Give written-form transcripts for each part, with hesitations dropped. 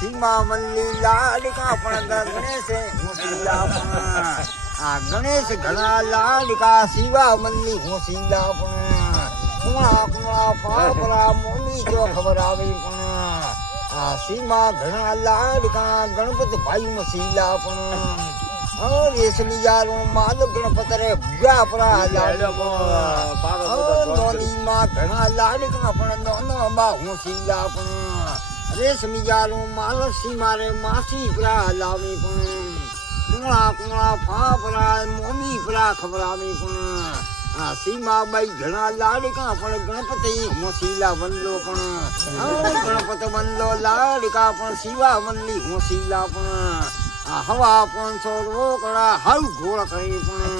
સીમા મલ્લી લાડકા પણ ગણેશ હોશીલા પણ ગણેશ ઘણા લાડકા શિવા મલ્લી હોશીલા પણ કુણા કુણા પાપરા મોની જો ખબર આવે પણ સીમા ઘણા લાડકા ગણપત ભાઈ મસીલા પણ રેશમી યારો માલ ગણપત રે ભૂગા પરા નોની માં ઘણા લાડકા પણ નોનો માં હોશીલા પણ રેશમી યારો માલ સીમા રે માસી પરા લાવે પણ કુણા કુણા ફાફરા મોમી પરા ખબર આવે પણ સીમા બાઈ ઘણા લાડકા પણ ગણપતિ હોશીલા વનલો પણ ગણપત વનલો લાડકા પણ શિવા વનલી હોશીલા પણ હવા 500 રોકડા હવ ઘોળ કરી પણ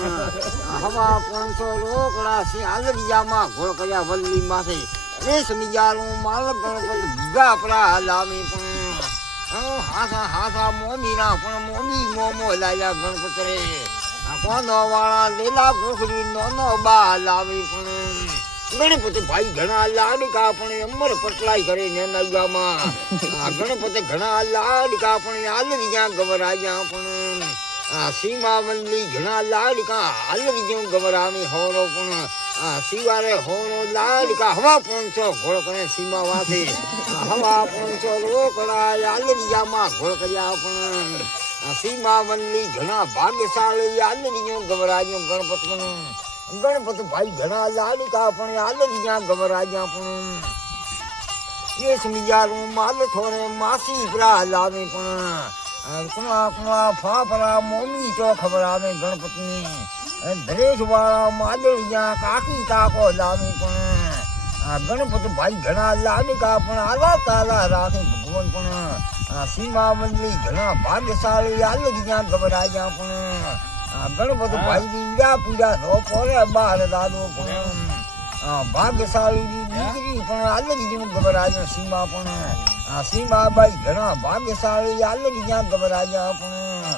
હવા 500 રોકડા આલડિયામાં ઘોળ કર્યા વલ્લી માથે રેશમી યારું માલ ગણપત ભૂગા પરા લાવે પણ હાસા હાસા મોમીના પણ મોમી મોમો લાયા ગણપત રે કોનો વાળા લીલા ગોખડી નોનો બા લાવે પણ ગણપતિ ભાઈ ઘણા લાડકા પણ અમર પટલાઈ કરે નેનાયામાં ગણપતિ ઘણા લાડકા પણ આલરિયા ગવરાયા પણ સીમા વલ્લી ઘણા લાડકા આલરિયા ગવરામી હોરો પણ શિવારે હોરો લાડકા હવા 500 ઘોળ કરે સીમા વાથે હવા 500 રોકડા આલરિયામાં ઘોળ કર્યા પણ સીમા વલ્લી ઘણા ભાગ્યશાળી આલરિયા ગવરાયો ગણપત પણ ગણપત ભાઈ ઘણા લાડકા પણ આલરિયા ગવરાયા પણ રેશમી યારું માલ થોડે માસી પરા લાવે પણ કુણા કુણા ફાફરા મોમી તો ખબર આવે ગણપતની દરેક વાળા માદળિયા કાકી કાકો લાવે પણ ગણપત ભાઈ ઘણા લાડકા પણ આલા તાલા રાખે ભગવાન પણ સીમા વલ્લી ઘણા ભાગ્યશાળી આલરિયા ગવરાયા પણ ગણપત ભાઈ ઈંડા પીડા નો પોરે બાર દાદો પણ ભાગ્યશાળી દીકરી પણ આલરિયા ગવરાયા સીમા પણ સીમા બાઈ ઘણા ભાગ્યશાળી આલરિયા ગવરાયા પણ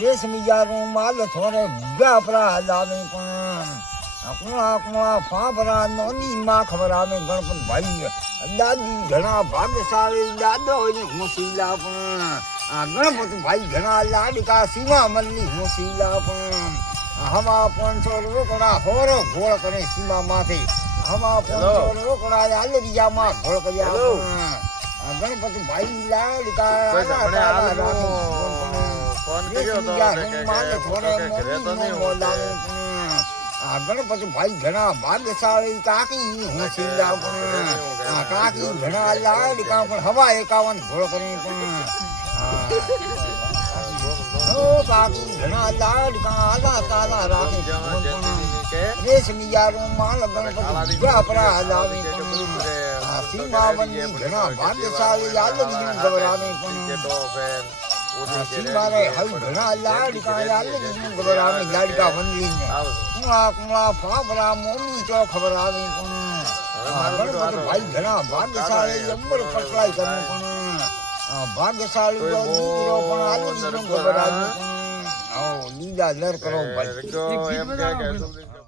રેશમી યારું માલ થોડે ભૂગા પરા લાવે પણ કુણા કુણા ફાફરા નોની માં ખબર આવે ગણપત ભાઈ દાદી ઘણા ભાગ્યશાળી દાદો હોશીલા પણ ગણપત ભાઈ ઘણા લાડકા સીમા મલ્લી હોશીલા પણ હવા 500 રોકડા હોરો ઘોળ કરે સીમા માથે હવા 500 રોકડા આલરિયામાં ઘોળ કર્યા ગણપત ભાઈ લાડકા ગણપતિ ભાઈ ઘણા ભાગ્યશાળી કાકી હોશીલા પણ કાકી ઘણા લાડકા પણ હવા 51 ઘોળ કરે પણ કાકી ઘણા લાડકા આલા તાલા રાખે રેશમી યારું માલ ગણપતિ ભૂગા પરા લાવે પણ સીમા વલ્લી ઘણા ભાગ્યશાળી આલરિયા ગવરાવે પણ સીમા રે હવે ઘણા લાડકા આલરિયા ગવરાવે લાડકા વનલી ને કુણા કુણા ફાફરા મોમી તો ખબર આવે પણ ગણપતિ ભાઈ ઘણા ભાગ્યશાળી અમર પટલાઈ કરે પણ ભાગ્યશાળી દીકરો પણ આલરિયા ગવરાવે પણ લીલા લર કરો ભાઈ